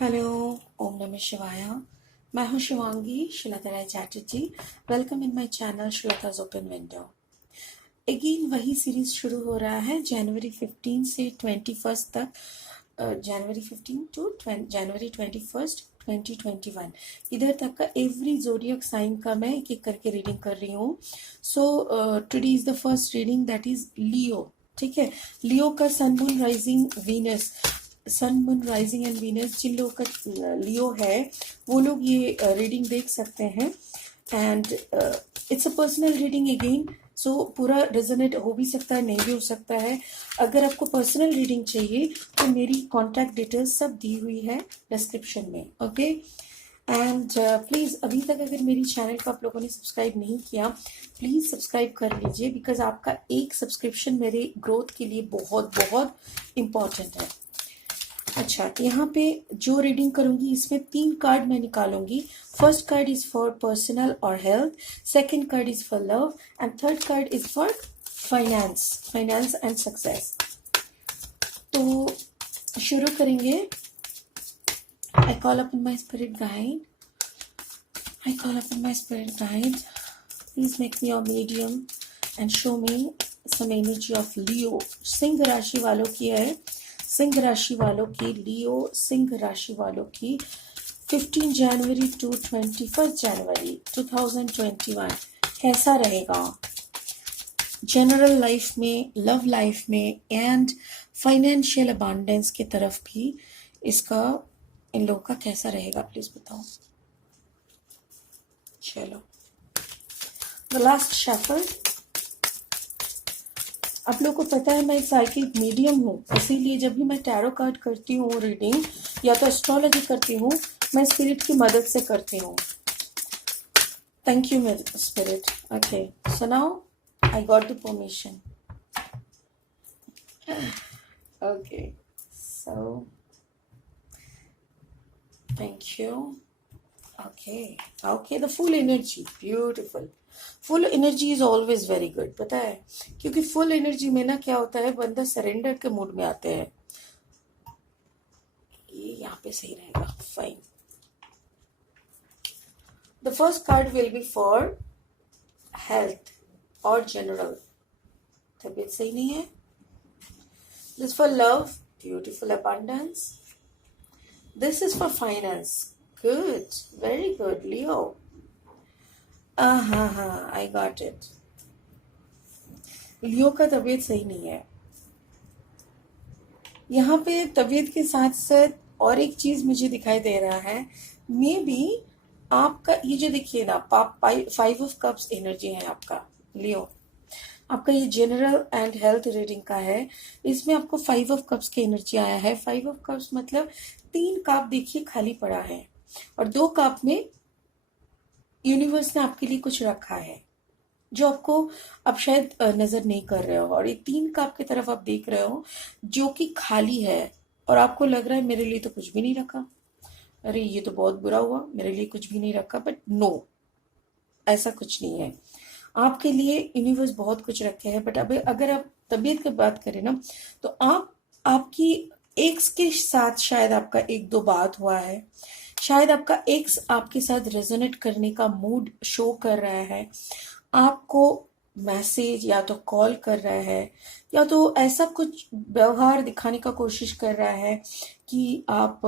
Hello, ओम नमः शिवाय। मैं हूँ Shivangi Shreelata Rai Chatterjee. Welcome in my channel Shreelata's open window. Again वही सीरीज शुरू हो रहा है जनवरी 15 से 21 तक। जनवरी 15 टू जनवरी 21 2021 इधर तक का एवरी जोडियक साइन का मैं एक एक करके रीडिंग कर रही हूँ। So today is the first reading, that is Leo. ठीक है, लियो का sun moon rising Venus, sun moon rising and Venus जिन लोगों का लियो है वो लोग ये रीडिंग देख सकते हैं। And it's a personal reading again, so पूरा रेजोनेट हो भी सकता है, नहीं भी हो सकता है। अगर आपको पर्सनल रीडिंग चाहिए तो मेरी कॉन्टैक्ट डिटेल्स सब दी हुई है डिस्क्रिप्शन में। ओके, एंड प्लीज़ अभी तक अगर मेरी चैनल को आप लोगों ने सब्सक्राइब नहीं किया, प्लीज़ सब्सक्राइब कर लीजिए, बिकॉज आपका एक सब्सक्रिप्शन मेरे ग्रोथ के लिए बहुत बहुत इम्पॉर्टेंट है। अच्छा, यहाँ पे जो रीडिंग करूंगी इसमें 3 कार्ड मैं निकालूंगी। First card is for personal और health, second card is for love and third card is for finance and success. तो शुरू करेंगे। I call upon my spirit guide, I call upon my spirit guide, please make me your medium and show me some energy of Leo. सिंह राशि वालों की है, सिंह राशि वालों की, लियो सिंह राशि वालों की 15 जनवरी टू 21 जनवरी 2021 कैसा रहेगा जनरल लाइफ में, लव लाइफ में एंड फाइनेंशियल अबांडेंस की तरफ भी इसका, इन लोगों का कैसा रहेगा प्लीज बताओ। चलो, द लास्ट शफल। आप लोग को पता है मैं एक साइकिक मीडियम हूँ, इसीलिए जब भी मैं टैरो कार्ड करती हूँ रीडिंग या तो एस्ट्रोलॉजी करती हूँ, मैं स्पिरिट की मदद से करती हूँ। थैंक यू मेरे spirit. Okay, so now I got the permission. Okay, so thank you. Okay okay, the full energy, beautiful. Full energy is always very good, पता है, क्योंकि फुल एनर्जी में ना क्या होता है, बंदा सरेंडर के मूड में आते हैं। ये यहाँ पे सही रहेगा, fine. The first card will be for health और जनरल, तबीयत सही नहीं है। This for love, beautiful abundance. This is for finance, good, very good Leo. हाँ, आई गॉट इट। लियो का तबीयत सही नहीं है। यहाँ पे तबीयत के साथ साथ और एक चीज मुझे दिखाई दे रहा है, मे बी आपका ये जो देखिए ना, 5 ऑफ कप्स एनर्जी है आपका लियो। आपका ये जनरल एंड हेल्थ रीडिंग का है, इसमें आपको 5 ऑफ कप्स की एनर्जी आया है। 5 ऑफ कप्स मतलब 3 कप देखिए खाली पड़ा है और 2 कप में यूनिवर्स ने आपके लिए कुछ रखा है जो आपको अब शायद नजर नहीं कर रहे हो, और ये 3 कप की तरफ आप देख रहे हो जो कि खाली है और आपको लग रहा है मेरे लिए तो कुछ भी नहीं रखा, अरे ये तो बहुत बुरा हुआ, मेरे लिए कुछ भी नहीं रखा। बट नो, ऐसा कुछ नहीं है। आपके लिए यूनिवर्स बहुत कुछ रखे हैं। बट अब अगर आप तबीयत की बात करें ना, तो आपकी एक्स के साथ शायद आपका 1-2 बात हुआ है, शायद आपका एक्स आपके साथ रेजोनेट करने का मूड शो कर रहा है, आपको मैसेज या तो कॉल कर रहा है या तो ऐसा कुछ व्यवहार दिखाने का कोशिश कर रहा है कि आप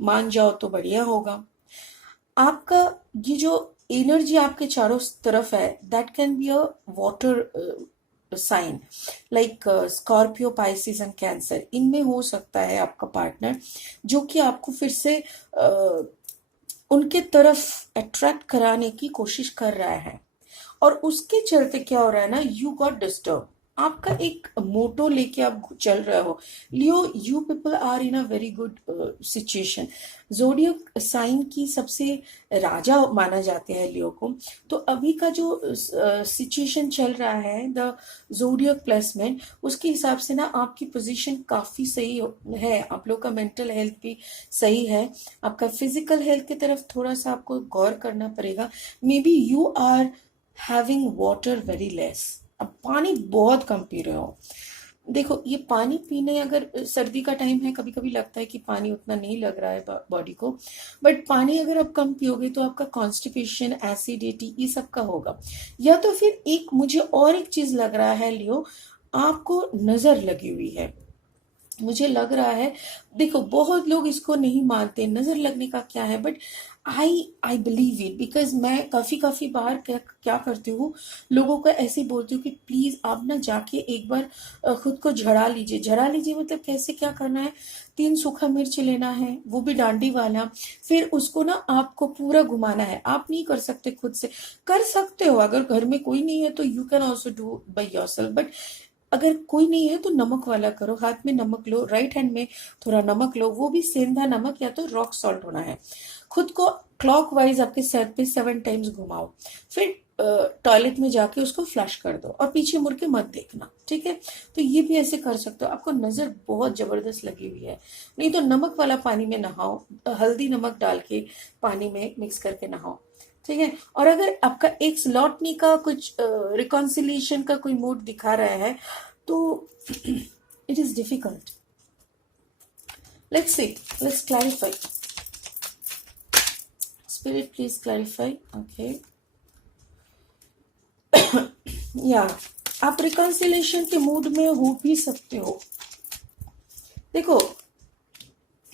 मान जाओ तो बढ़िया होगा। आपका ये जो एनर्जी आपके चारों तरफ है, that can be a water sign like Scorpio, Pisces and Cancer. इनमें हो सकता है आपका पार्टनर जो कि आपको फिर से उनके तरफ अट्रैक्ट कराने की कोशिश कर रहा है, और उसके चलते क्या हो रहा है ना, यू गॉट डिस्टर्ब। आपका एक मोटो लेके आप चल रहे हो Leo. You people are in a very good situation. Zodiac sign की सबसे राजा माना जाते हैं लियो को। तो अभी का जो सिचुएशन चल रहा है, द जोडियक प्लेसमेंट, उसके हिसाब से ना आपकी पोजीशन काफी सही है। आप लोग का मेंटल हेल्थ भी सही है। आपका फिजिकल हेल्थ की तरफ थोड़ा सा आपको गौर करना पड़ेगा। Maybe you are having water very less, अब पानी बहुत कम पी रहे हो। देखो ये पानी पीने, अगर सर्दी का टाइम है कभी कभी लगता है कि पानी उतना नहीं लग रहा है बॉडी को, बट पानी अगर आप कम पियोगे तो आपका कॉन्स्टिपेशन, एसिडिटी, ये सब का होगा। या तो फिर एक मुझे और एक चीज लग रहा है लियो, आपको नजर लगी हुई है, मुझे लग रहा है। देखो बहुत लोग इसको नहीं मानते नजर लगने का क्या है, but I believe it, because मैं काफी काफी बार क्या क्या करती हूँ, लोगों को ऐसे ही बोलती हूँ कि प्लीज आप ना जाके एक बार खुद को झड़ा लीजिए। झड़ा लीजिए मतलब कैसे, क्या करना है, 3 सूखा मिर्च लेना है, वो भी डांडी वाला। फिर उसको ना आपको पूरा घुमाना है। आप नहीं कर सकते खुद से, कर सकते हो अगर घर में कोई नहीं है तो you can also do by your self, but अगर कोई नहीं है तो नमक वाला करो। हाथ में नमक लो, राइट हैंड में थोड़ा नमक लो, वो भी सेंधा नमक या तो रॉक सॉल्ट होना है। खुद को क्लॉकवाइज आपके सर पे 7 टाइम्स घुमाओ। फिर टॉयलेट में जाके उसको फ्लश कर दो और पीछे मुड़ के मत देखना, ठीक है। तो ये भी ऐसे कर सकते हो। आपको नजर बहुत जबरदस्त लगी हुई है, नहीं तो नमक वाला पानी में नहाओ, हल्दी नमक डाल के पानी में मिक्स करके नहाओ, ठीक है। और अगर आपका एक लौटने का कुछ रिकॉन्सिलिएशन का कोई मूड दिखा रहा है तो it is difficult. Let's see, let's clarify. Spirit please clarify. Okay, या आप रिकॉन्सिलिएशन के मूड में हो भी सकते हो। देखो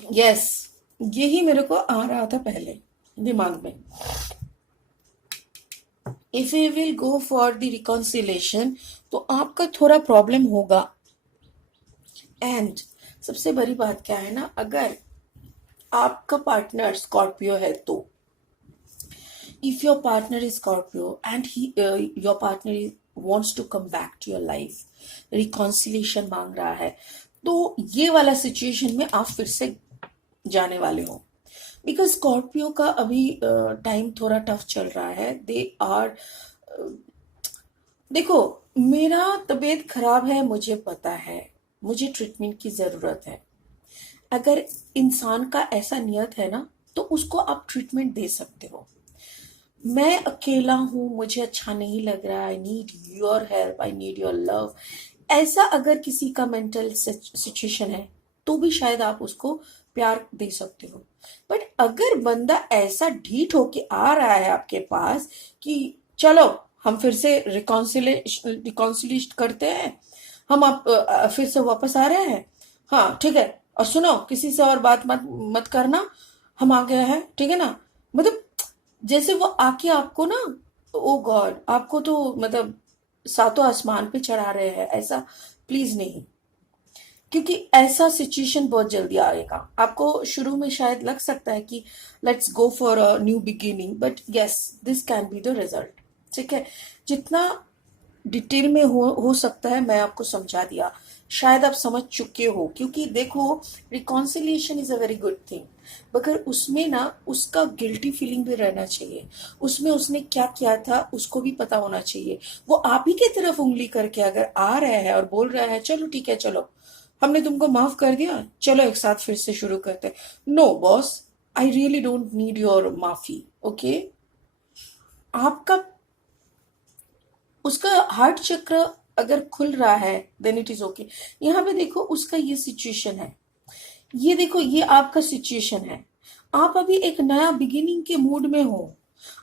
यस, यही मेरे को आ रहा था पहले दिमाग में। If you will go for the reconciliation तो आपका थोड़ा प्रॉब्लम होगा। एंड सबसे बड़ी बात क्या है ना, अगर आपका पार्टनर स्कॉर्पियो है तो, if your partner is Scorpio and he your partner wants to come back to your life, reconciliation मांग रहा है, तो ये वाला सिचुएशन में आप फिर से जाने वाले हो। बिकॉज स्कॉर्पियो का अभी टाइम थोड़ा टफ चल रहा है। दे आर, देखो मेरा तबीयत खराब है, मुझे पता है, मुझे ट्रीटमेंट की जरूरत है। अगर इंसान का ऐसा नियत है ना तो उसको आप ट्रीटमेंट दे सकते हो। मैं अकेला हूं, मुझे अच्छा नहीं लग रहा, I need your help, I need your love, ऐसा अगर किसी का मेंटल सिचुएशन है तो भी शायद आप उसको प्यार दे सकते हो। बट अगर बंदा ऐसा ढीठ होके आ रहा है आपके पास कि चलो हम फिर से रिकॉन्सिलेट करते हैं, हम आप फिर से वापस आ रहे हैं, हाँ ठीक है, और सुनो किसी से और बात मत मत करना, हम आ गए हैं, ठीक है ना। मतलब जैसे वो आके आपको ना, ओ गॉड, आपको तो मतलब सातों आसमान पे चढ़ा रहे हैं, ऐसा प्लीज नहीं। क्योंकि ऐसा सिचुएशन बहुत जल्दी आएगा। आपको शुरू में शायद लग सकता है कि let's go for a new beginning, but yes this can be the result, ठीक है। जितना डिटेल में हो सकता है मैं आपको समझा दिया, शायद आप समझ चुके हो। क्योंकि देखो reconciliation is a very good thing, मगर उसमें ना उसका गिल्टी फीलिंग भी रहना चाहिए, उसमें उसने क्या किया था उसको भी पता होना चाहिए। वो आप ही की तरफ उंगली करके अगर आ रहा है और बोल रहा है चलो ठीक है, चलो हमने तुमको माफ कर दिया, चलो एक साथ फिर से शुरू करते हैं, no boss, I really don't need your माफी, ओके। आपका उसका हार्ट चक्र अगर खुल रहा है देन इट इज ओके। यहाँ पे देखो उसका ये सिचुएशन है, ये देखो ये आपका सिचुएशन है। आप अभी एक नया बिगिनिंग के मूड में हो।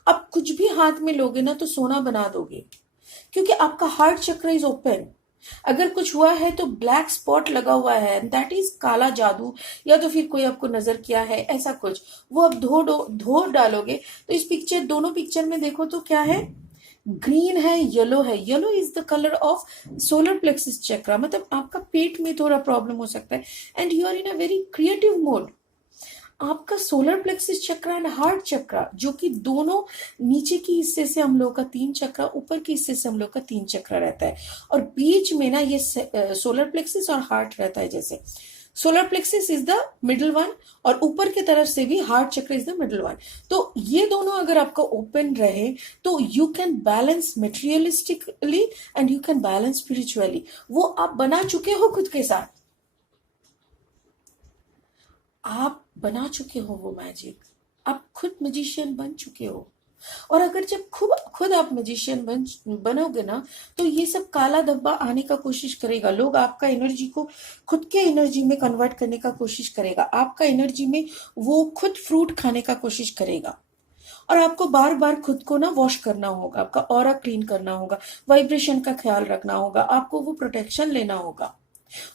अब कुछ भी हाथ में लोगे ना तो सोना बना दोगे, क्योंकि आपका हार्ट चक्र इज ओपन। अगर कुछ हुआ है तो ब्लैक स्पॉट लगा हुआ है, दैट इज काला जादू, या तो फिर कोई आपको नजर किया है ऐसा कुछ, वो आप धो डालोगे। तो इस पिक्चर, दोनों पिक्चर में देखो तो क्या है, ग्रीन है, येलो है। Yellow is the colour of solar plexus chakra, मतलब आपका पेट में थोड़ा प्रॉब्लम हो सकता है and you are in a very creative mode. आपका solar plexus chakra and heart chakra, जो कि दोनों नीचे की हिस्से से हम लोग का 3 चक्रा, ऊपर के हिस्से से हम लोग का 3 चक्रा रहता है, और बीच में ना ये सोलर प्लेक्सिस और हार्ट रहता है। जैसे solar plexus is the middle one और ऊपर की तरफ से भी हार्ट चक्र इज द मिडिल वन। तो ये दोनों अगर आपका ओपन रहे तो you can balance materialistically and you can balance spiritually. वो आप बना चुके हो खुद के साथ, आप बना चुके हो वो मैजिक, आप खुद मैजिशियन बन चुके हो। और अगर जब खुद खुद आप मैजिशियन बनोगे ना, तो ये सब काला धब्बा आने का कोशिश करेगा। लोग आपका एनर्जी को खुद के एनर्जी में कन्वर्ट करने का कोशिश करेगा, आपका एनर्जी में वो खुद फ्रूट खाने का कोशिश करेगा। और आपको बार बार खुद को ना वॉश करना होगा, आपका ऑरा क्लीन करना होगा, वाइब्रेशन का ख्याल रखना होगा, आपको वो प्रोटेक्शन लेना होगा।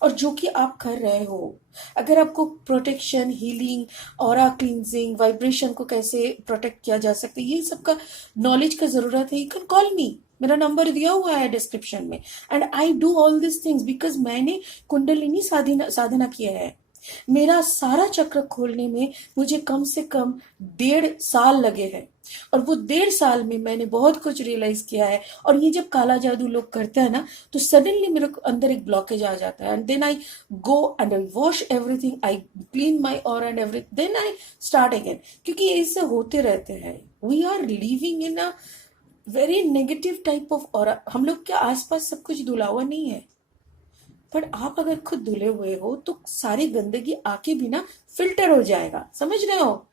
और जो कि आप कर रहे हो। अगर आपको protection, healing, aura cleansing, vibration को कैसे प्रोटेक्ट किया जा सकता है, ये सब का नॉलेज का जरूरत है, यू कैन कॉल मी। मेरा नंबर दिया हुआ है डिस्क्रिप्शन में। And I do all this things because मैंने कुंडलिनी साधना किया है। मेरा सारा चक्र खोलने में मुझे कम से कम 1.5 साल लगे हैं। और वो 1.5 साल में मैंने बहुत कुछ रियलाइज किया है। और ये जब काला जादू लोग करते हैं ना, तो सडनली मेरे अंदर एक ब्लॉकेज आ जाता है। And then I go and I wash everything, I clean my aura and every, then I start again. क्योंकि ऐसे होते रहते हैं। We are living in a very negative type of aura. हम लोग के आसपास सब कुछ धुला हुआ नहीं है, पर आप अगर खुद धुले हुए हो तो सारी गंदगी आके भी ना फिल्टर हो जाएगा। समझ रहे हो?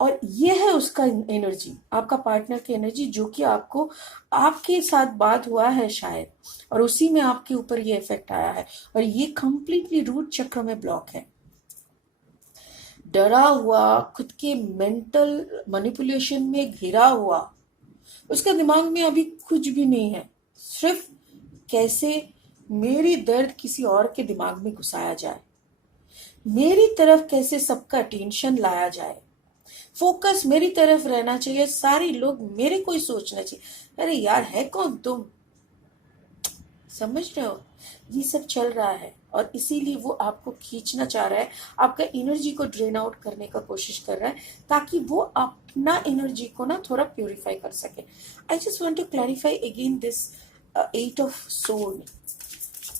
और ये है उसका एनर्जी, आपका पार्टनर की एनर्जी, जो कि आपको आपके साथ बात हुआ है शायद, और उसी में आपके ऊपर ये इफेक्ट आया है। और ये कंप्लीटली रूट चक्र में ब्लॉक है। डरा हुआ, खुद के मेंटल मैनिपुलेशन में घिरा हुआ, उसका दिमाग में अभी कुछ भी नहीं है, सिर्फ कैसे मेरी दर्द किसी और के दिमाग में घुसाया जाए, मेरी तरफ कैसे सबका अटेंशन लाया जाए, फोकस मेरी तरफ रहना चाहिए, सारे लोग मेरे को ही सोचना चाहिए। अरे यार, है कौन तुम? समझ रहे हो? ये सब चल रहा है। और इसीलिए वो आपको खींचना चाह रहा है, आपका एनर्जी को ड्रेन आउट करने का कोशिश कर रहा है, ताकि वो अपना एनर्जी को ना थोड़ा प्योरीफाई कर सके। I just want to clarify again this 8 of swords.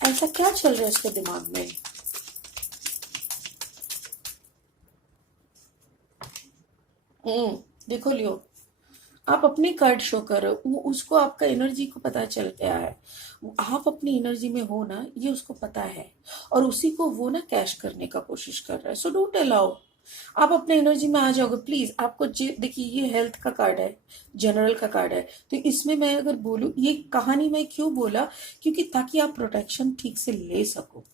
ऐसा क्या चल रहा है उसके दिमाग में? देखो लियो, आप अपनी कार्ड शो कर रहे हो, वो उसको आपका एनर्जी को पता चल गया है। आप अपनी एनर्जी में हो ना, ये उसको पता है। और उसी को वो ना कैश करने का कोशिश कर रहा है। So don't allow. आप अपने एनर्जी में आ जाओगे प्लीज। आपको देखिए, ये हेल्थ का कार्ड है, जनरल का कार्ड है। तो इसमें मैं अगर बोलूं, ये कहानी मैं क्यों बोला, क्योंकि ताकि आप प्रोटेक्शन ठीक से ले सको।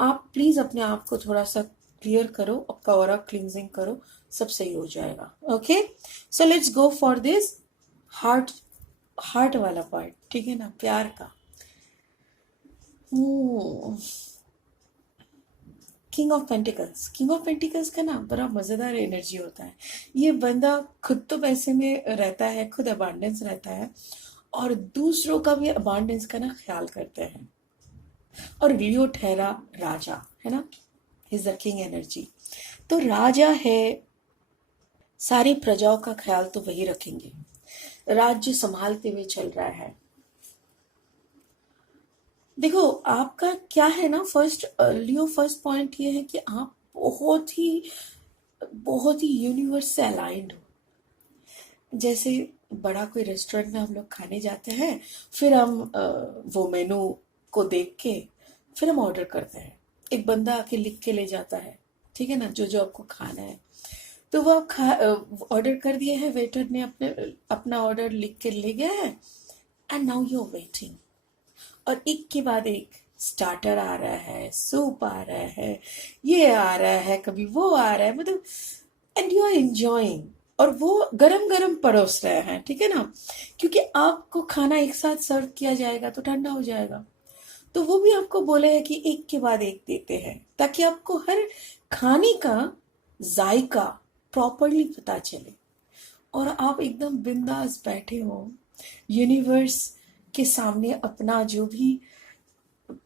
आप प्लीज अपने आप को थोड़ा सा क्लियर करो, आपका ऑरा क्लींजिंग करो, सब सही हो जाएगा। Okay, so let's go for this heart heart वाला पार्ट, ठीक है ना, प्यार का। King of pentacles, king of pentacles का ना बड़ा मजेदार एनर्जी होता है। ये बंदा खुद तो पैसे में रहता है, खुद अबांडेंस रहता है, और दूसरों का भी अबांडेंस का ना ख्याल करते हैं। और लियो ठहरा राजा, है ना, इज द किंग एनर्जी। तो राजा है, सारी प्रजाओं का ख्याल तो वही रखेंगे, राज्य संभालते हुए चल रहा है। देखो आपका क्या है ना, फर्स्ट लियो, फर्स्ट पॉइंट ये है कि आप बहुत ही यूनिवर्स से अलाइंड हो। जैसे बड़ा कोई रेस्टोरेंट में हम लोग खाने जाते हैं, फिर हम वो मेनू को देख के फिर हम ऑर्डर करते हैं। एक बंदा आके लिख के ले जाता है, ठीक है ना, जो जो आपको खाना है। तो वो आप ऑर्डर कर दिए है, वेटर ने अपना ऑर्डर लिख के ले गया है, and now you are waiting. और एक के बाद एक स्टार्टर आ रहा है, सूप आ रहा है, ये आ रहा है, कभी वो आ रहा है, मतलब एंड यू आर एंजॉइंग। और वो गरम गरम परोस रहे हैं, ठीक है ना, क्योंकि आपको खाना एक साथ सर्व किया जाएगा तो ठंडा हो जाएगा। तो वो भी आपको बोले हैं कि एक के बाद एक देते हैं, ताकि आपको हर खाने का जायका प्रॉपरली पता चले। और आप एकदम बिंदास बैठे हो, यूनिवर्स के सामने अपना जो भी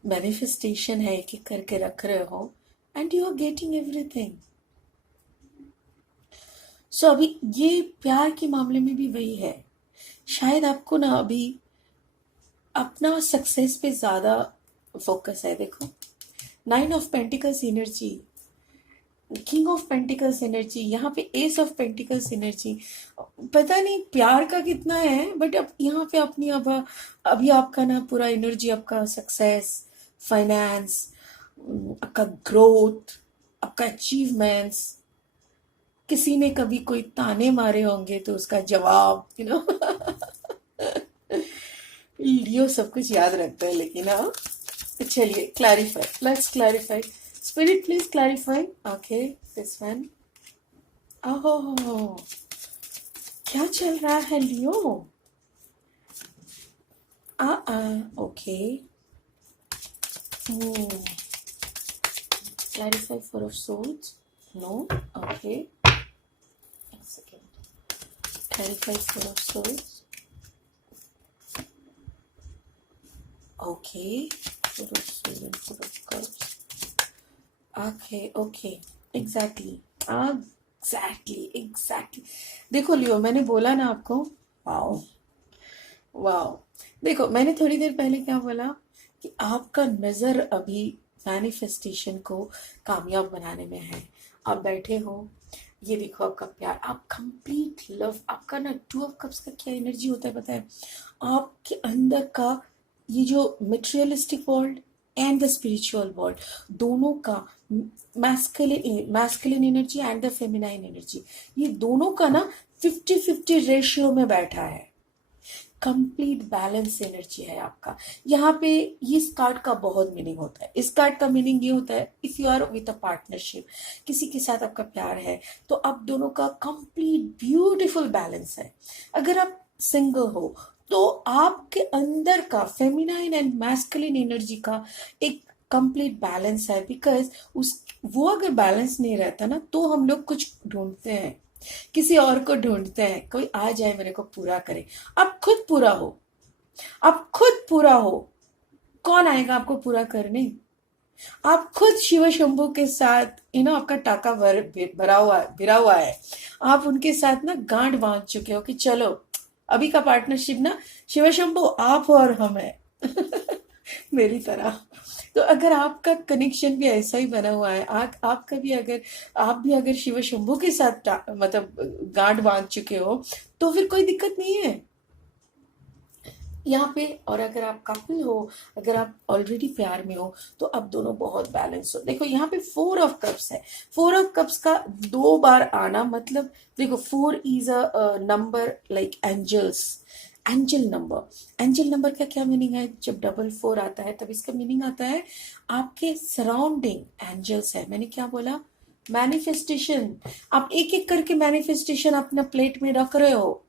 मैनिफेस्टेशन है कि करके रख रहे हो, and you are getting everything. So अभी ये प्यार के मामले में भी वही है। शायद आपको ना अभी अपना सक्सेस पे ज्यादा फोकस है। देखो, 9 of pentacles energy, king of pentacles energy, यहाँ पे एस ऑफ पेंटिकल्स एनर्जी। पता नहीं प्यार का कितना है, बट अब यहाँ पे अपनी अब अभी आपका ना पूरा एनर्जी, आपका सक्सेस, फाइनेंस, आपका ग्रोथ, आपका अचीवमेंट्स, किसी ने कभी कोई ताने मारे होंगे तो उसका जवाब लियो सब कुछ याद रखता है, लेकिन हाँ। चलिए clarify, let's clarify. Spirit please clarify. Okay, this one. Oh, क्या चल रहा है Leo? Okay. Clarify Four of Swords. No. Okay. One second. Clarify Four of Swords. Okay. Four of Swords and Four of Cups. Okay. Okay. Exactly. Exactly. देखो लियो, मैंने बोला ना आपको। Wow, wow. देखो, मैंने थोड़ी देर पहले क्या बोला कि आपका नजर अभी मैनिफेस्टेशन को कामयाब बनाने में है। आप बैठे हो, ये देखो आपका प्यार, आप कंप्लीट लव। आपका ना टू ऑफ कप्स का क्या एनर्जी होता है पता है? आपके अंदर का ये जो materialistic world and the spiritual world, दोनों का masculine energy and the feminine energy, ये दोनों का ना 50-50 रेशियो में बैठा है। कंप्लीट बैलेंस एनर्जी है आपका यहाँ पे। ये इस कार्ड का बहुत मीनिंग होता है। इस कार्ड का मीनिंग ये होता है, if you are with a partnership, किसी के साथ आपका प्यार है, तो आप दोनों का कंप्लीट ब्यूटीफुल बैलेंस है। अगर आप सिंगल हो तो आपके अंदर का फेमिनाइन एंड मैस्कुलिन एनर्जी का एक कंप्लीट बैलेंस है। बिकॉज वो अगर बैलेंस नहीं रहता ना, तो हम लोग कुछ ढूंढते हैं, किसी और को ढूंढते हैं, कोई आ जाए मेरे को पूरा करे। आप खुद पूरा हो, आप खुद पूरा हो। कौन आएगा आपको पूरा करने? आप खुद शिव शंभू के साथ आपका टाका भरा हुआ है। आप उनके साथ ना गांठ बांध चुके हो कि चलो अभी का पार्टनरशिप ना शिव शंभू आप और हम है। मेरी तरह। तो अगर आपका कनेक्शन भी ऐसा ही बना हुआ है, आपका भी अगर आप भी अगर शिव शंभू के साथ मतलब गांठ बांध चुके हो, तो फिर कोई दिक्कत नहीं है यहाँ पे। और अगर आप कपल हो, अगर आप ऑलरेडी प्यार में हो, तो अब दोनों बहुत बैलेंस हो। देखो यहाँ पे 4 ऑफ कप्स है। 4 ऑफ कप्स का 2 बार आना मतलब, देखो 4 is a number like angels, angel number. Angel number का क्या मीनिंग है? जब 4 आता है तब इसका मीनिंग आता है आपके सराउंडिंग एंजल्स है। मैंने क्या बोला? मैनिफेस्टेशन। आप एक एक करके मैनिफेस्टेशन अपना प्लेट में रख रहे हो,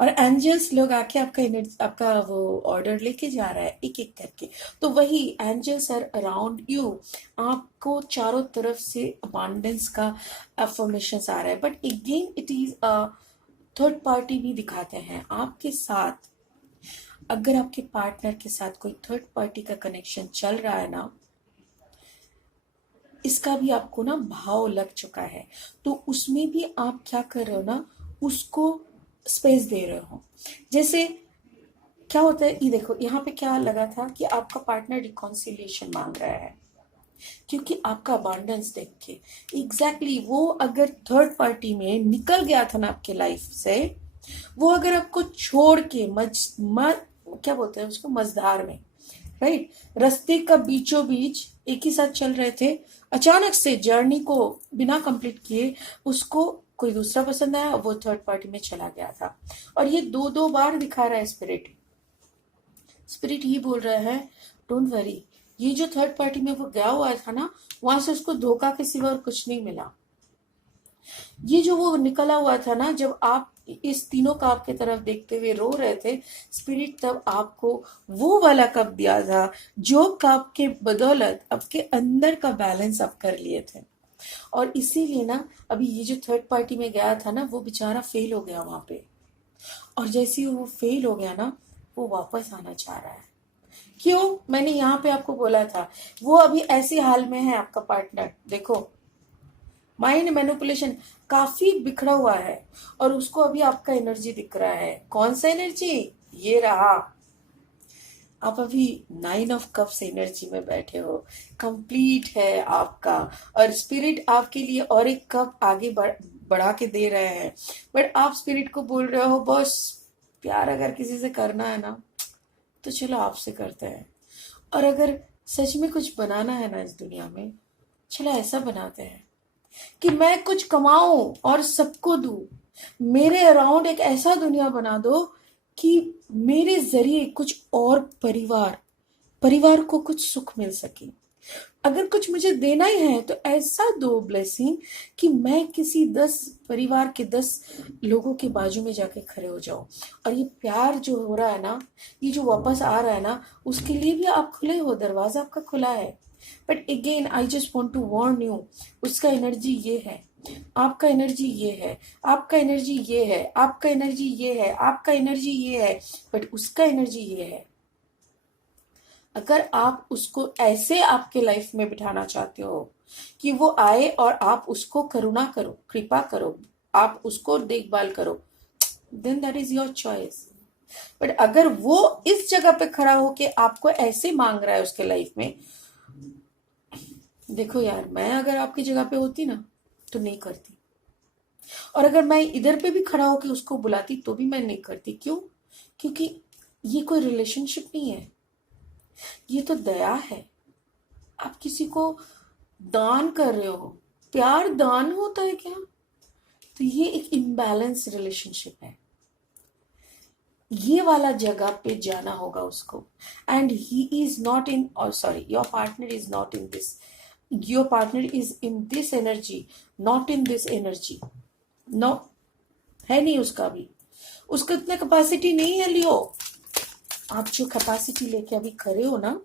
और एंजल्स लोग आके आपका वो ऑर्डर लेके जा रहा है एक एक करके। तो वही एंजल्स आर अराउंड यू। आपको चारों तरफ से अबांडेंस का अफर्मेशन आ रहा है। But again it is third party भी दिखाते हैं आपके साथ। अगर आपके पार्टनर के साथ कोई थर्ड पार्टी का कनेक्शन चल रहा है ना, इसका भी आपको ना भाव लग चुका है, तो उसमें भी आप क्या कर रहे हो ना, उसको स्पेस दे रहे हो। जैसे क्या होता है, ये देखो यहाँ पे क्या लगा था कि आपका पार्टनर रिकॉन्सिलिएशन मांग रहा है, क्योंकि आपका अबांडेंस देख के। एग्जैक्टली वो अगर थर्ड पार्टी में निकल गया था ना आपके लाइफ से, वो अगर आपको छोड़ के क्या बोलते हैं उसको, मझधार में, राइट, रास्ते का बीचों बीच एक ही साथ चल रहे थे, अचानक से जर्नी को बिना कंप्लीट किए उसको कोई दूसरा पसंद आया, वो थर्ड पार्टी में चला गया था। और ये 2 बार दिखा रहा है स्पिरिट। स्पिरिट ही बोल रहा है डोंट वरी, ये जो थर्ड पार्टी में वो गया हुआ था ना, वहां से उसको धोखा के सिवा और कुछ नहीं मिला। ये जो वो निकला हुआ था ना, जब आप इस तीनों का आपके तरफ देखते हुए रो रहे थे, स्पिरिट तब आपको वो वाला कप दिया था, जो कप के बदौलत आपके अंदर का बैलेंस आप कर लिए थे। और इसीलिए ना अभी ये जो थर्ड पार्टी में गया था ना, वो बेचारा फेल हो गया वहां पे। और जैसे ही वो फेल हो गया ना, वो वापस आना चाह रहा है। क्यों? मैंने यहाँ पे आपको बोला था, वो अभी ऐसे हाल में है आपका पार्टनर। देखो, माइंड मैनिपुलेशन काफी बिखरा हुआ है, और उसको अभी आपका एनर्जी दिख रहा है। कौन सा एनर्जी? ये रहा। आप अभी 9 ऑफ कप्स एनर्जी में बैठे हो, कंप्लीट है आपका। और स्पिरिट आपके लिए और एक कप आगे बढ़ा के दे रहे हैं। बट आप स्पिरिट को बोल रहे हो, बॉस प्यार अगर किसी से करना है ना, तो चलो आपसे करते हैं। और अगर सच में कुछ बनाना है ना इस दुनिया में, चलो ऐसा बनाते हैं। कि मैं कुछ कमाऊं और सबको दूं। मेरे अराउंड एक ऐसा दुनिया बना दो कि मेरे जरिए कुछ और परिवार परिवार को कुछ सुख मिल सके। अगर कुछ मुझे देना ही है तो ऐसा दो ब्लेसिंग कि मैं किसी 10 परिवार के 10 लोगों के बाजू में जाके खड़े हो जाऊं। और ये प्यार जो हो रहा है ना, ये जो वापस आ रहा है ना, उसके लिए भी आप खुले हो, दरवाजा आपका खुला है। But again I just want to warn you, उसका एनर्जी ये है, आपका एनर्जी ये है, आपका एनर्जी ये है, आपका एनर्जी ये है, आपका एनर्जी ये है, बट उसका एनर्जी ये है। अगर आप उसको ऐसे आपके लाइफ में बिठाना चाहते हो कि वो आए और आप उसको करुणा करो, कृपा करो, आप उसको देखभाल करो, then that is your choice. But अगर वो इस जगह पे खड़ा होके आपको ऐसे मांग रहा है उसके लाइफ में, देखो यार, मैं अगर आपकी जगह पे होती ना तो नहीं करती। और अगर मैं इधर पे भी खड़ा होके उसको बुलाती तो भी मैं नहीं करती। क्यों? क्योंकि ये कोई रिलेशनशिप नहीं है, ये तो दया है। आप किसी को दान कर रहे हो। प्यार दान होता है क्या? तो ये एक इम्बैलेंस रिलेशनशिप है। ये वाला जगह पे जाना होगा उसको। And he is not in, और sorry, your partner is not in this, your partner is in this energy, not in this energy. No, है नहीं उसका भी, उसका इतना कैपेसिटी नहीं है। लियो, आप जो कैपेसिटी लेके अभी खड़े हो ना,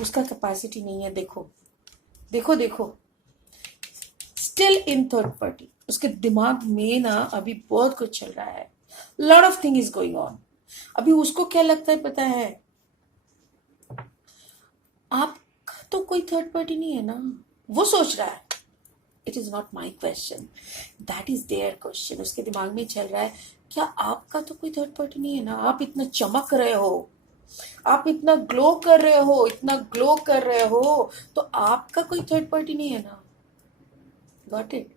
उसका कैपेसिटी नहीं है। देखो देखो देखो, स्टिल इन थर्ड पार्टी। उसके दिमाग में ना अभी बहुत कुछ चल रहा है, lot of thing is going on. अभी उसको क्या लगता है पता है? आपका तो कोई थर्ड पार्टी नहीं है ना, वो सोच रहा है। It is not my question, that is their question. उसके दिमाग में चल रहा है, क्या आपका तो कोई थर्ड पार्टी नहीं है ना? आप इतना चमक रहे हो, आप इतना ग्लो कर रहे हो, इतना ग्लो कर रहे हो, तो आपका कोई थर्ड पार्टी नहीं है ना? Got it?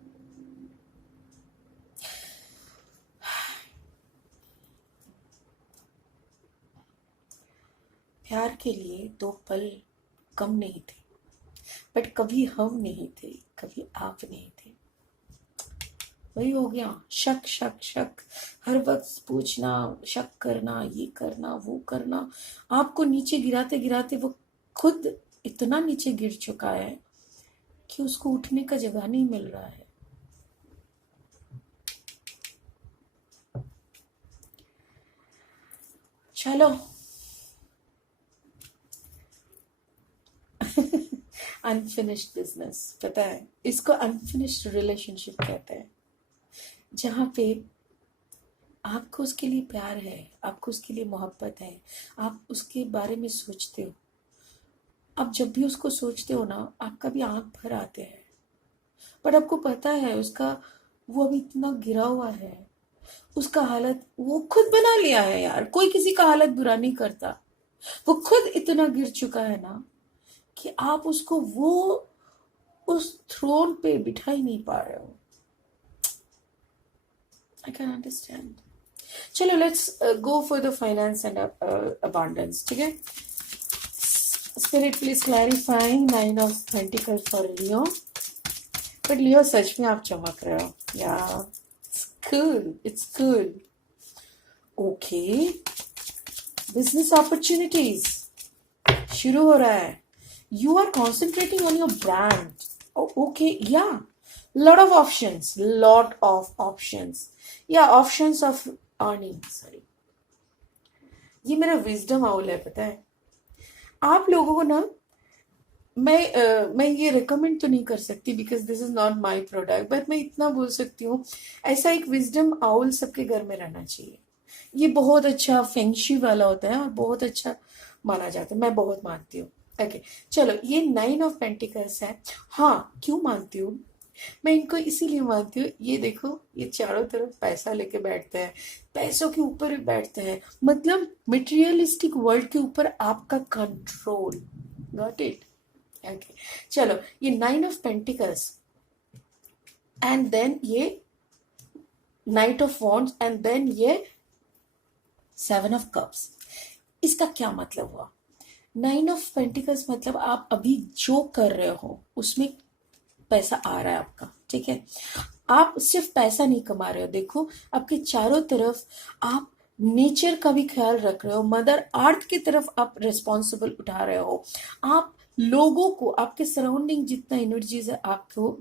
प्यार के लिए 2 पल कम नहीं थे, बट कभी हम नहीं थे, कभी आप नहीं थे। वही हो गया, शक शक शक, हर वक्त पूछना, शक करना, ये करना, वो करना। आपको नीचे गिराते गिराते वो खुद इतना नीचे गिर चुका है कि उसको उठने का जगह नहीं मिल रहा है। चलो अनफिनिश्ड बिजनेस, पता है इसको? अनफिनिश्ड रिलेशनशिप कहते हैं, जहां पे आपको उसके लिए प्यार है, आपको उसके लिए मोहब्बत है, आप उसके बारे में सोचते हो। आप जब भी उसको सोचते हो ना, आपका भी आंख भर आते हैं। पर आपको पता है उसका, वो अभी इतना गिरा हुआ है, उसका हालत वो खुद बना लिया है यार। कोई किसी का हालत बुरा नहीं करता। वो खुद इतना गिर चुका है ना कि आप उसको वो उस थ्रोन पे बिठा ही नहीं पा रहे हो। I can understand. चलो let's go for the finance and abundance, ठीक है? Spirit please clarifying 9 of pentacles for Leo. But Leo, सच में आप चमक रहे हो यार। It's cool. Okay, business opportunities शुरू हो रहा है। You are concentrating on your brand. Okay, या lot of options, yeah, options of earning, sorry। ये मेरा विजडम आउल है, पता है आप लोगों को ना। मैं ये रिकमेंड तो नहीं कर सकती because this is not my product, but मैं इतना बोल सकती हूँ, ऐसा एक विजडम आउल सबके घर में रहना चाहिए। ये बहुत अच्छा फेंगशी वाला होता है और बहुत अच्छा माना जाता है, मैं बहुत मानती हूँ। ओके, चलो, ये 9 ऑफ पेंटिकल्स है। हाँ, क्यों मानती हूँ मैं इनको? इसीलिए मानती हूँ, ये देखो, ये चारों तरफ पैसा लेके बैठते हैं, पैसों के ऊपर भी बैठते हैं, मतलब मटेरियलिस्टिक वर्ल्ड के ऊपर आपका कंट्रोल। Got it? ओके, चलो, ये 9 ऑफ पेंटिकल्स एंड देन ये knight of wands and then ये 7 ऑफ कप्स। इसका क्या मतलब हुआ? 9 ऑफ पेंटिकल्स मतलब आप अभी जो कर रहे हो उसमें पैसा आ रहा है आपका, ठीक है। आप सिर्फ पैसा नहीं कमा रहे हो, देखो आपके चारों तरफ आप नेचर का भी ख्याल रख रहे हो, मदर अर्थ की तरफ आप रिस्पॉन्सिबल उठा रहे हो। आप लोगों को, आपके सराउंडिंग जितना एनर्जीज है आपको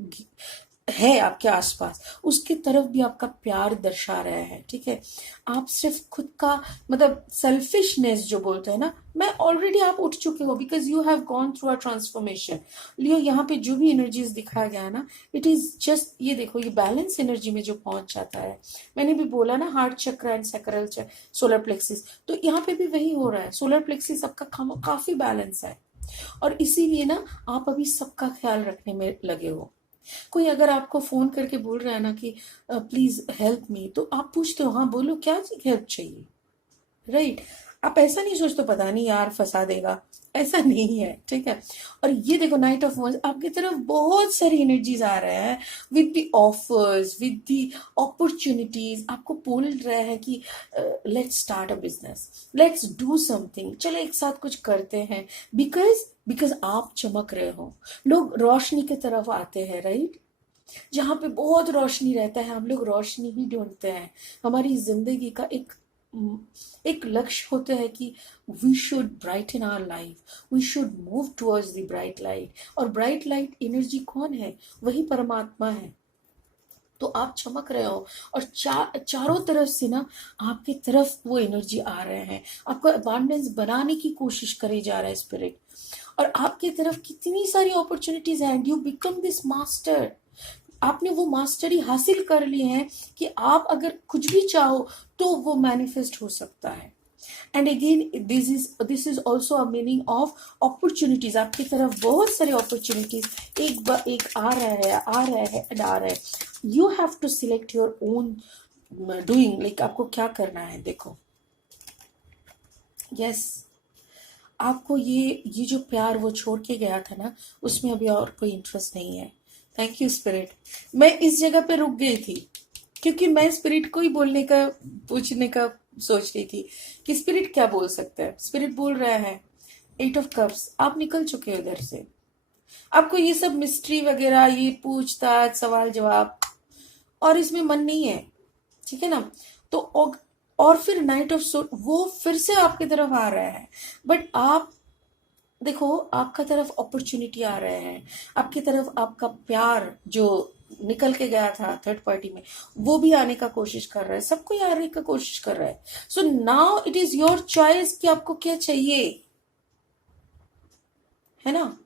है आपके आसपास, उसकी तरफ भी आपका प्यार दर्शा रहे हैं, ठीक है। आप सिर्फ खुद का मतलब सेल्फिशनेस जो बोलते हैं ना, मैं ऑलरेडी आप उठ चुके हो because you have gone through a transformation. Leo यहाँ पे जो भी एनर्जीज दिखाया गया है ना, इट इज जस्ट, ये देखो ये बैलेंस एनर्जी में जो पहुंच जाता है। मैंने भी बोला ना हार्ट चक्र एंड सैक्रल चक्र, सोलर प्लेक्सिस, तो यहाँ पे भी वही हो रहा है। सोलर प्लेक्सिस आपका काफी बैलेंस है, और इसीलिए ना आप अभी सबका ख्याल रखने में लगे हो। कोई अगर आपको फोन करके बोल रहा है ना कि प्लीज हेल्प मी, तो आप पूछते हो हाँ बोलो क्या हेल्प चाहिए, राइट। आप ऐसा नहीं सोचते पता नहीं यार फंसा देगा, ऐसा नहीं है, ठीक है। और ये देखो नाइट ऑफ वंस, आपकी तरफ बहुत सारी एनर्जीज आ रहे हैं with the offers, with the opportunities. आपको बोल रहे हैं कि let's start a business, let's do something, चलो एक साथ कुछ करते हैं, बिकॉज बिकॉज आप चमक रहे हो। लोग रोशनी की तरफ आते हैं, राइट। जहाँ पे बहुत रोशनी रहता है हम लोग रोशनी ही ढूंढते हैं। हमारी जिंदगी का एक लक्ष्य होता है कि we should brighten our life, we should move towards the bright light. और ब्राइट लाइट एनर्जी कौन है? वही परमात्मा है। तो आप चमक रहे हो, और चारों तरफ से ना आपकी तरफ वो एनर्जी आ रहे हैं, आपको अबांडेंस बनाने की कोशिश करी जा रहा है स्पिरिट। और आपकी तरफ कितनी सारी अपॉर्चुनिटीज हैं, and you become this master. आपने वो मास्टरी हासिल कर ली है कि आप अगर कुछ भी चाहो तो वो मैनिफेस्ट हो सकता है। And again this is also a meaning of opportunities. आपकी तरफ बहुत सारी अपॉर्चुनिटीज एक आ रहा है, आ रहा है एंड आ रहा है। You have to select your own doing, like आपको क्या करना है। देखो यस, आपको ये जो प्यार वो छोड़ के गया था ना, उसमें अभी और कोई इंटरेस्ट नहीं है। Thank you spirit. मैं इस जगह पे रुक गई थी क्योंकि मैं स्पिरिट को ही बोलने का, पूछने का सोच रही थी कि स्पिरिट क्या बोल सकता है। स्पिरिट बोल रहा है 8 ऑफ कप्स, आप निकल चुके हो उधर से। आपको ये सब मिस्ट्री वगैरह, ये पूछताछ, सवाल जवाब, और इसमें मन नहीं है, ठीक है ना। तो और फिर नाइट ऑफ सोल वो फिर से आपकी तरफ आ रहा है, बट आप देखो आपका तरफ अपॉर्चुनिटी आ रहे हैं, आपकी तरफ आपका प्यार जो निकल के गया था थर्ड पार्टी में, वो भी आने का कोशिश कर रहा है, सबको ही आने का कोशिश कर रहा है। So now it is your choice कि आपको क्या चाहिए, है ना।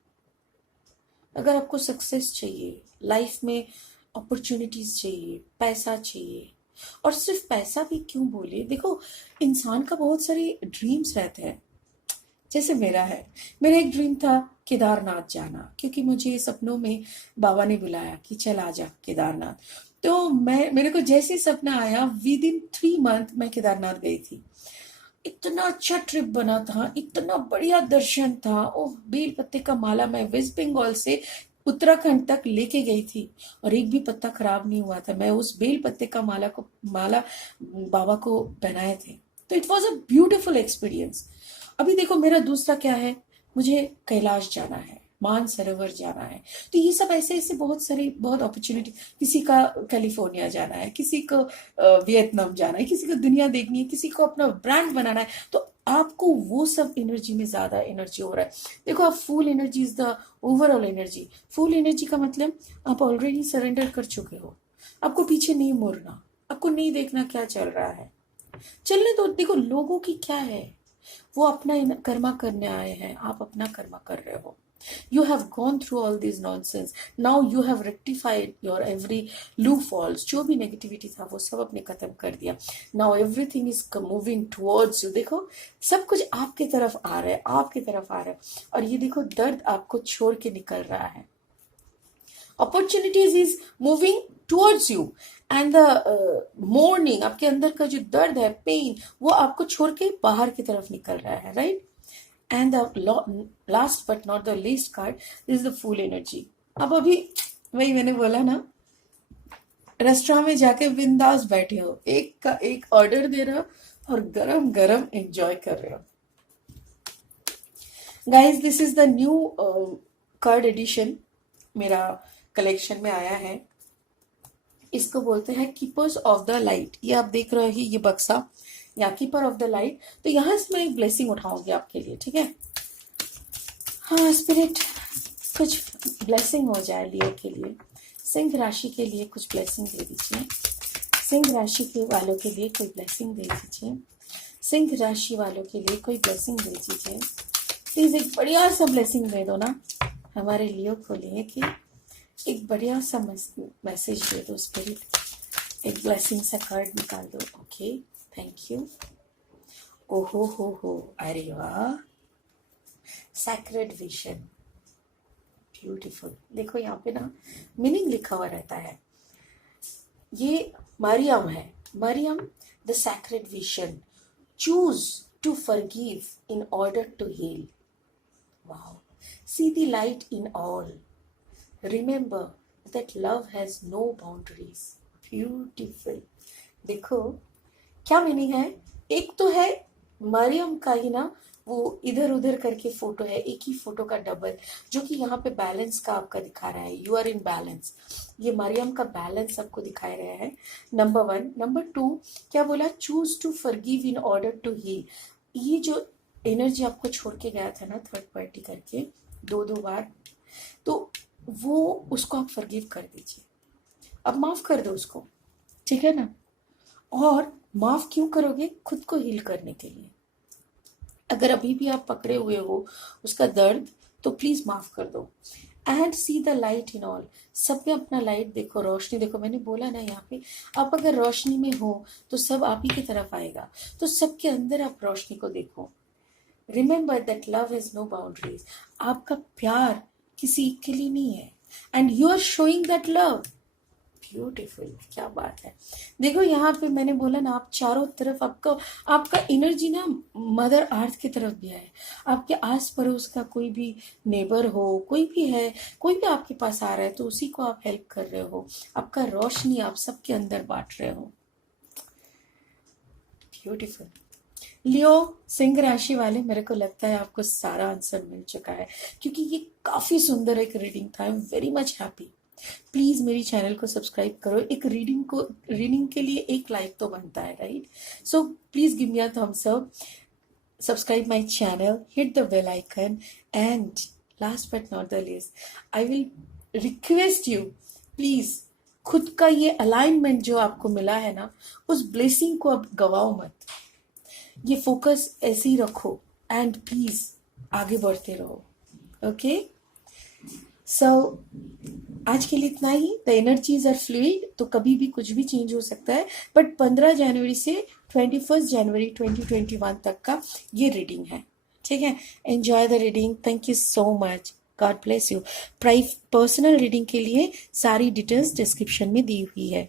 अगर आपको सक्सेस चाहिए लाइफ में, अपॉर्चुनिटीज चाहिए, पैसा चाहिए, और सिर्फ पैसा भी क्यों बोले, देखो इंसान का बहुत सारे ड्रीम्स रहते हैं। जैसे मेरा है, मेरा एक ड्रीम था केदारनाथ जाना, क्योंकि मुझे सपनों में बाबा ने बुलाया कि चल आजा केदारनाथ। तो मेरे को जैसे सपना आया, विद इन 3 मंथ मैं केदारनाथ गई थी। इतना अच्छा ट्रिप बना था, इतना बढ़िया दर्शन था। ओह, बेल पत्ते का माला मैं वेस्ट बंगाल से उत्तराखंड तक लेके गई थी, और एक भी पत्ता खराब नहीं हुआ था। मैं उस बेल पत्ते का माला बाबा को पहनाए थे। तो it was a beautiful experience. अभी देखो मेरा दूसरा क्या है, मुझे कैलाश जाना है, मानसरोवर जाना है। तो ये सब ऐसे ऐसे बहुत अपॉर्चुनिटी, किसी का कैलिफोर्निया जाना है, किसी को वियतनाम जाना है, किसी को दुनिया देखनी है, किसी को अपना ब्रांड बनाना है। तो आपको वो सब एनर्जी में ज्यादा एनर्जी हो रहा है। देखो आप full energy is the overall energy. Full energy का मतलब आप ऑलरेडी सरेंडर कर चुके हो, आपको पीछे नहीं मुड़ना, आपको नहीं देखना क्या चल रहा है। चलने तो देखो लोगों की क्या है, वो अपना कर्मा करने आए हैं, आप अपना कर्मा कर रहे हो। You have gone through all these nonsense. Now you have rectified your every loopholes. जो भी नेगेटिविटी था वो सब आपने खत्म कर दिया। Now everything is moving towards you. देखो सब कुछ आपके तरफ आ रहा है, आपके तरफ आ रहा है। और ये देखो दर्द आपको छोड़ के निकल रहा है। Opportunities is moving towards you, and the morning, आपके अंदर का जो दर्द है, पेन, वो आपको छोड़ के बाहर की तरफ निकल रहा है, right. And the last but not the least card is the full energy. अब अभी वही मैंने बोला ना, रेस्टोरेंट में जाके बिंदास बैठे हो, एक का एक ऑर्डर दे रहे हो और गरम गरम एंजॉय कर रहे हो। Guys this is the new card edition, मेरा कलेक्शन में आया है। इसको बोलते हैं कीपर्स ऑफ द लाइट। ये आप देख रहे हो ये बक्सा या कीपर ऑफ द लाइट। तो यहाँ से मैं एक ब्लेसिंग उठाऊंगी आपके लिए, ठीक है। हाँ स्पिरिट, कुछ ब्लेसिंग हो जाए लियो के लिए, सिंह राशि के लिए कुछ ब्लेसिंग दे दीजिए। सिंह राशि के वालों के लिए कोई ब्लेसिंग दे दीजिए। सिंह राशि वालों के लिए कोई ब्लेसिंग दे दीजिए प्लीज। एक बढ़िया सा ब्लेसिंग दे दो ना हमारे लियो को लिए, कि एक बढ़िया सा मैसेज दे दो स्पिरिट। एक ब्लेसिंग सा कार्ड निकाल दो। Okay, thank you. ओहो हो, अरे वाह, सैक्रेड विजन, ब्यूटीफुल। देखो यहाँ पे ना मीनिंग लिखा हुआ रहता है। ये मरियम है, Mariam the sacred vision, choose to forgive in order to heal. Wow, see the light in all, remember that love has no boundaries. Beautiful. देखो क्या मीनिंग है। एक तो है मरियम का ही ना वो इधर उधर करके फोटो है, एक ही फोटो का डबल, जो कि यहाँ पे बैलेंस का आपका दिखा रहा है। You are in balance. ये मरियम का बैलेंस आपको दिखाई रहा है, नंबर 1। नंबर 2 क्या बोला, choose to forgive in order to heal. ये जो एनर्जी आपको छोड़ के गया था ना थर्ड पार्टी करके 2 बार, तो वो उसको आप फॉरगिव कर दीजिए। अब माफ कर दो उसको, ठीक है ना। और माफ क्यों करोगे, खुद को हील करने के लिए। अगर अभी भी आप पकड़े हुए हो उसका दर्द, तो प्लीज माफ कर दो। And C the light in all, सब में अपना लाइट देखो, रोशनी देखो। मैंने बोला ना यहाँ पे आप अगर रोशनी में हो तो सब आप ही की तरफ आएगा। तो सबके अंदर आप रोशनी को देखो। Remember that love is no boundaries. आपका प्यार किसी के लिए नहीं है, and you are showing that love. Beautiful, क्या बात है। देखो यहाँ पे मैंने बोला ना, आप चारों तरफ आपका एनर्जी ना मदर अर्थ की तरफ भी है। आपके आस पड़ोस का कोई भी नेबर हो, कोई भी है, कोई भी आपके पास आ रहा है तो उसी को आप हेल्प कर रहे हो। आपका रोशनी आप सबके अंदर बांट रहे हो। ब्यूटीफुल। लियो सिंह राशि वाले, मेरे को लगता है आपको सारा आंसर मिल चुका है, क्योंकि ये काफी सुंदर एक रीडिंग था। I am very much happy. Please मेरी चैनल को सब्सक्राइब करो। एक रीडिंग के लिए एक लाइक तो बनता है, right. So please give me a thumbs up, subscribe my channel, hit the bell icon, and last but not the least, I will request you please, खुद का ये अलाइनमेंट जो आपको मिला है ना, उस ब्लेसिंग को अब गवाओ मत। ये फोकस ऐसे ही रखो एंड प्लीज आगे बढ़ते रहो। ओके, सो आज के लिए इतना ही। द एनर्जीज आर फ्लूइड, तो कभी भी कुछ भी चेंज हो सकता है। बट 15 जनवरी से 21 जनवरी 2021 तक का ये रीडिंग है, ठीक है। Enjoy the reading. Thank you so much. God bless you. Personal reading के लिए सारी डिटेल्स डिस्क्रिप्शन में दी हुई है।